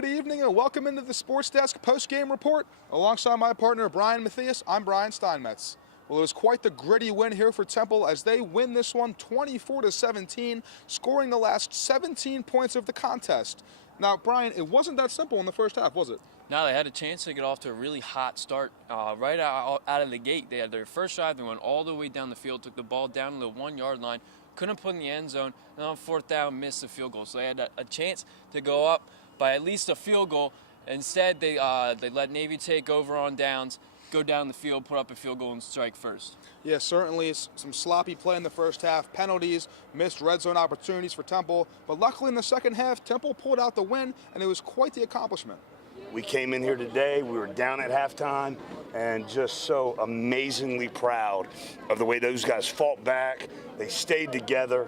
Good evening and welcome into the SportsDesk post-game report. Alongside my partner Brian Matthias, I'm Brian Steinmetz. Well, it was quite the gritty win here for Temple as they win this one 24-17, scoring the last 17 points of the contest. Now, Brian, it wasn't that simple in the first half, was it? No, they had a chance to get off to a really hot start right out of the gate. They had their first drive. They went all the way down the field, took the ball down to the 1 yard line, couldn't put in the end zone, and on fourth down, missed the field goal. So they had a chance to go up by at least a field goal. Instead, they let Navy take over on downs, go down the field, put up a field goal, and strike first. Yeah, certainly some sloppy play in the first half, penalties, missed red zone opportunities for Temple. But luckily in the second half, Temple pulled out the win, and it was quite the accomplishment. We came in here today, we were down at halftime, and just so amazingly proud of the way those guys fought back. They stayed together,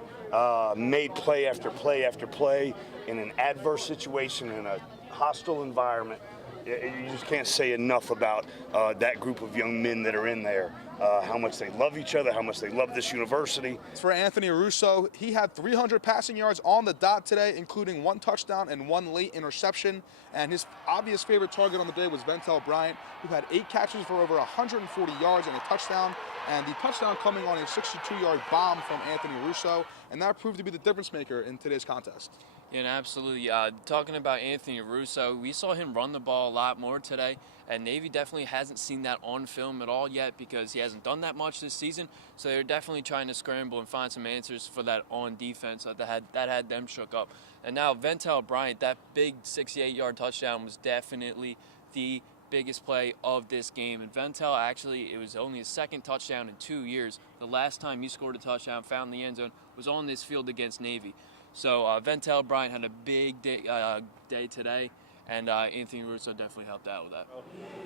made play after play after play in an adverse situation, in a hostile environment. You just can't say enough about that group of young men that are in there, how much they love each other, how much they love this university. For Anthony Russo, he had 300 passing yards on the dot today, including 1 touchdown and 1 late interception. And his obvious favorite target on the day was Ventel Bryant, who had 8 catches for over 140 yards and a touchdown. And the touchdown coming on a 62-yard bomb from Anthony Russo, and that proved to be the difference maker in today's contest. Yeah, absolutely. Talking about Anthony Russo, we saw him run the ball a lot more today, and Navy definitely hasn't seen that on film at all yet because he hasn't done that much this season. So they're definitely trying to scramble and find some answers for that on defense that had them shook up. And now Ventel Bryant, that big 68-yard touchdown was definitely the biggest play of this game. And Ventel, actually, it was only his second touchdown in 2 years. The last time he scored a touchdown, found the end zone, was on this field against Navy. So Ventel Bryant had a big day today, and Anthony Russo definitely helped out with that.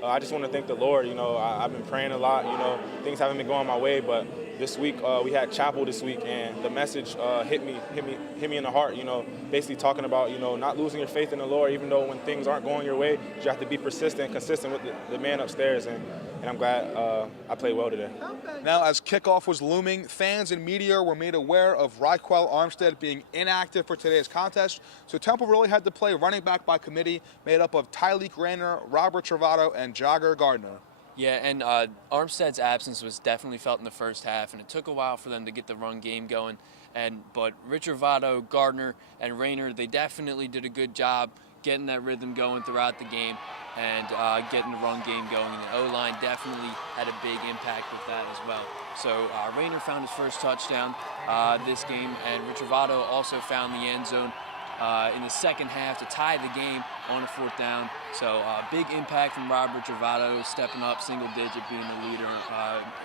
I just want to thank the Lord. I've been praying a lot. Things haven't been going my way, but this week we had chapel this week, and the message hit me in the heart. Basically talking about not losing your faith in the Lord, even though when things aren't going your way, you have to be persistent, consistent with the man upstairs. And I'm glad I played well today. Now, as kickoff was looming, fans and media were made aware of Raquel Armstead being inactive for today's contest. So Temple really had to play running back by committee, made up of Tyleek Rayner, Robert Travato, and Jagger Gardner. Yeah, and Armstead's absence was definitely felt in the first half, and it took a while for them to get the run game going. But Richard Votto, Gardner, and Rayner, they definitely did a good job getting that rhythm going throughout the game and getting the run game going. And the O-line definitely had a big impact with that as well. So Rayner found his first touchdown this game, and Richard Votto also found the end zone in the second half to tie the game on a fourth down. So big impact from Robert Travato, stepping up, single digit, being the leader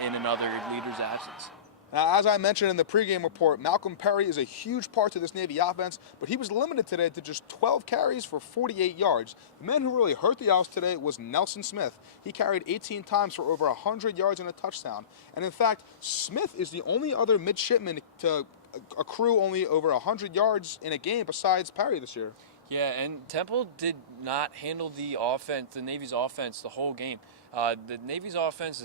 in another leader's absence. Now, as I mentioned in the pregame report, Malcolm Perry is a huge part to this Navy offense, but he was limited today to just 12 carries for 48 yards. The man who really hurt the Owls today was Nelson Smith. He carried 18 times for over 100 yards and a touchdown. And in fact, Smith is the only other midshipman to accrue only over 100 yards in a game besides Perry this year. Yeah, and Temple did not handle the offense, the Navy's offense, the whole game. The Navy's offense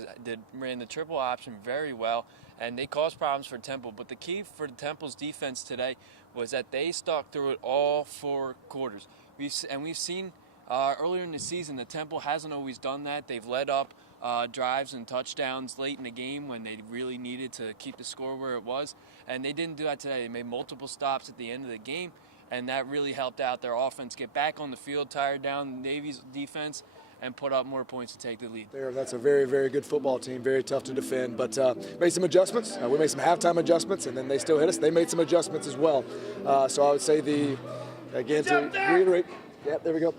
ran the triple option very well, and they caused problems for Temple. But the key for Temple's defense today was that they stuck through it all 4 quarters. We've seen earlier in the season that Temple hasn't always done that. They've led up drives and touchdowns late in the game when they really needed to keep the score where it was, and they didn't do that today. They made multiple stops at the end of the game, and that really helped out their offense get back on the field, tired down Navy's defense, and put up more points to take the lead. That's a very, very good football team, very tough to defend, but made some adjustments. We made some halftime adjustments, and then they still hit us. They made some adjustments as well. So I would say to reiterate, yeah, there we go.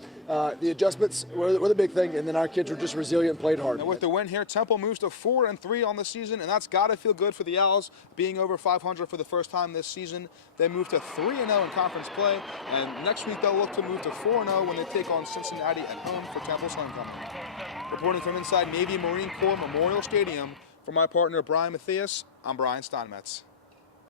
The adjustments were the big thing, and then our kids were just resilient and played hard. And with the win here, Temple moves to 4-3 on the season, and that's got to feel good for the Owls, being over 500 for the first time this season. They move to 3-0 in conference play, and next week they'll look to move to 4-0 when they take on Cincinnati at home for Temple's homecoming. Reporting from inside Navy Marine Corps Memorial Stadium, for my partner Brian Matthias, I'm Brian Steinmetz.